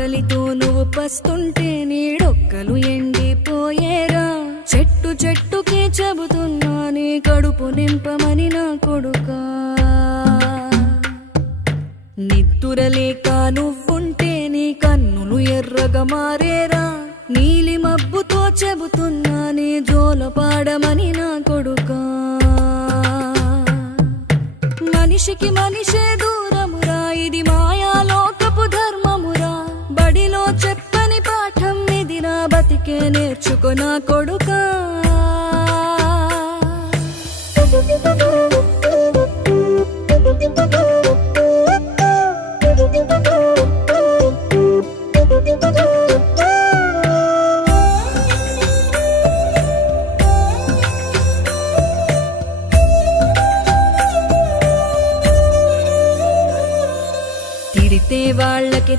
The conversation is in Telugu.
ఆకలితో నువ్వు పస్తుంటే నీడొక్కలు ఎండిపోయేరా చెట్టు చెట్టుకే చెబుతున్నా నీ కడుపు నింపమని నా కొడుకా నిద్దురలేక నువ్వుంటే నీ కన్నులు ఎర్రగా మారేరా నీలి మబ్బుతో చెబుతున్నా నీ జోలపాడమని నా కొడుకా మనిషికి మనిషే దూరమురా ఇది మాయాలోకపు ధర్మమురా బడిలో చెప్పని పాఠం ఇది నా బతికే నేర్చుకో నా కొడుకా తిడితే వాళ్ళకి